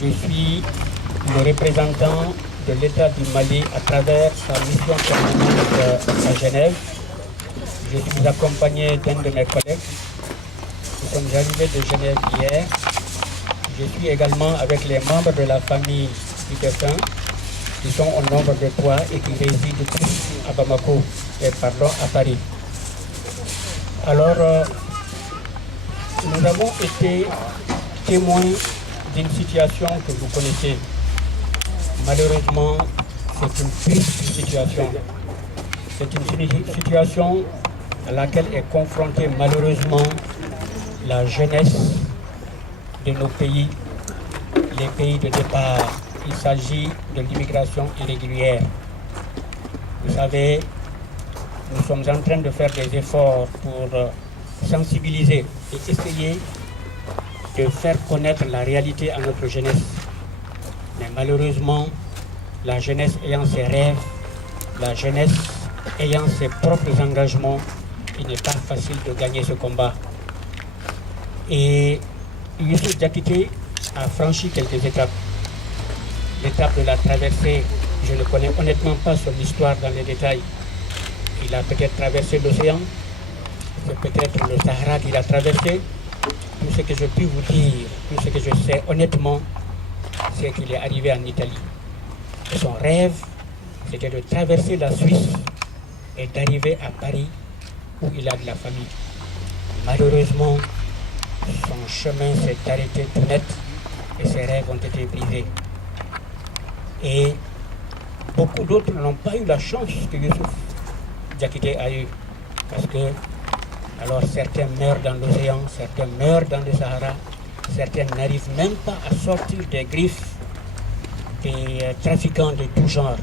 Je suis le représentant de l'État du Mali à travers sa mission permanente à Genève. Je suis accompagné d'un de mes collègues. Nous sommes arrivés de Genève hier. Je suis également avec les membres de la famille du défunt, qui sont au nombre de 3 et qui résident tous à Bamako et à Paris. Alors, nous avons été témoins d'une situation que vous connaissez. Malheureusement, c'est une triste situation. C'est une situation à laquelle est confrontée malheureusement la jeunesse de nos pays, les pays de départ. Il s'agit de l'immigration irrégulière. Vous savez, nous sommes en train de faire des efforts pour sensibiliser et essayer de faire connaître la réalité à notre jeunesse. Mais malheureusement, la jeunesse ayant ses rêves, la jeunesse ayant ses propres engagements, il n'est pas facile de gagner ce combat. Et Youssouf Diakité a franchi quelques étapes. L'étape de la traversée, je ne connais honnêtement pas son histoire dans les détails. Il a peut-être traversé l'océan, c'est peut-être le Sahara qu'il a traversé. Tout ce que je puis vous dire, tout ce que je sais honnêtement, c'est qu'il est arrivé en Italie. Et son rêve, c'était de traverser la Suisse et d'arriver à Paris où il a de la famille. Malheureusement, son chemin s'est arrêté tout net et ses rêves ont été brisés. Et beaucoup d'autres n'ont pas eu la chance que Youssouf Diakité a eu. Parce que, alors certains meurent dans l'océan, certains meurent dans le Sahara, certains n'arrivent même pas à sortir des griffes des trafiquants de tout genre.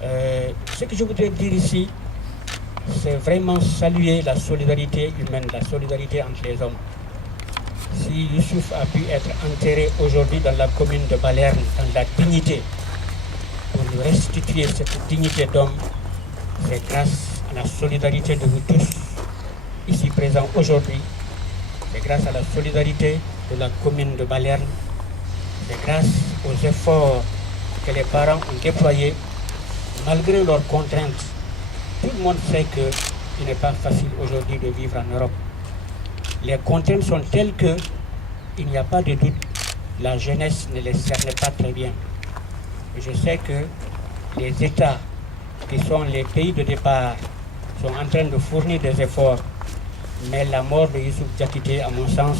Ce que je voudrais dire ici, c'est vraiment saluer la solidarité humaine, la solidarité entre les hommes. Si Youssouf a pu être enterré aujourd'hui dans la commune de Balerne, dans la dignité, pour lui restituer cette dignité d'homme, c'est grâce à la solidarité de vous tous, ici présents aujourd'hui. C'est grâce à la solidarité de la commune de Balerne. C'est grâce aux efforts que les parents ont déployés, malgré leurs contraintes. Tout le monde sait qu'il n'est pas facile aujourd'hui de vivre en Europe. Les contraintes sont telles qu'il n'y a pas de doute. La jeunesse ne les cerne pas très bien. Et je sais que les États, qui sont les pays de départ, sont en train de fournir des efforts. Mais la mort de Youssouf Diakité, à mon sens,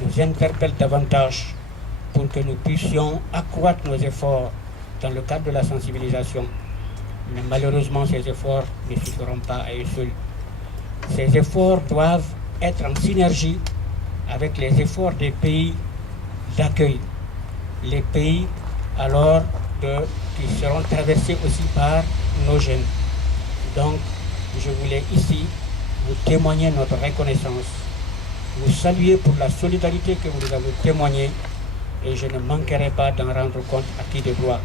nous interpelle davantage pour que nous puissions accroître nos efforts dans le cadre de la sensibilisation. Mais malheureusement, ces efforts ne suffiront pas à eux seuls. Ces efforts doivent être en synergie avec les efforts des pays d'accueil. Les pays alors qui seront traversés aussi par nos jeunes. Donc, je voulais ici vous témoigner notre reconnaissance, vous saluer pour la solidarité que vous nous avez témoignée et je ne manquerai pas d'en rendre compte à qui de droit.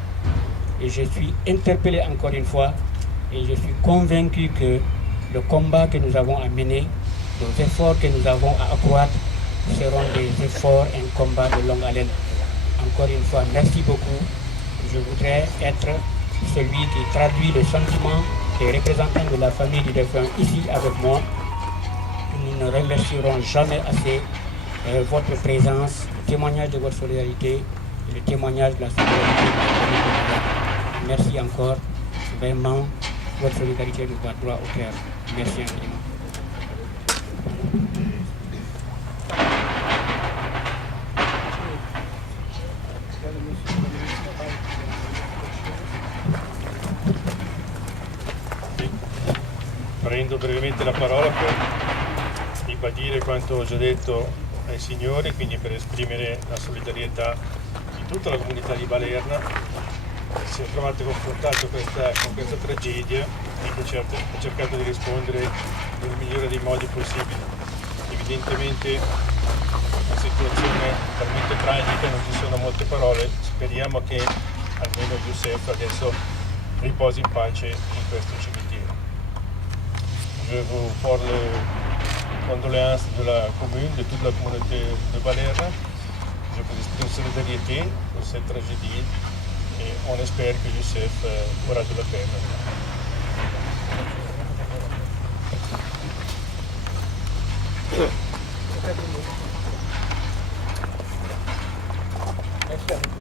Et je suis interpellé encore une fois et je suis convaincu que le combat que nous avons à mener, les efforts que nous avons à accroître seront des efforts et un combat de longue haleine. Encore une fois, merci beaucoup. Je voudrais être celui qui traduit le sentiment des représentants de la famille du défunt ici avec moi. Nous ne remercierons jamais assez votre présence, le témoignage de votre solidarité et le témoignage de la solidarité de la famille du défunt. Merci encore. Vraiment, votre solidarité nous va droit au cœur. Merci infiniment. Prendo brevemente la parola per ribadire quanto ho già detto ai signori, quindi per esprimere la solidarietà di tutta la comunità di Balerna che si è trovata confrontata con questa tragedia e che ha cercato di rispondere nel migliore dei modi possibili. Evidentemente la situazione è talmente tragica, non ci sono molte parole, speriamo che almeno Youssef adesso riposi in pace in questo cimitero. Je vous porte les condoléances de la commune, de toute la communauté de Balerna. Je vous exprime solidarité pour cette tragédie et on espère que Youssef aura de la peine. Merci à vous.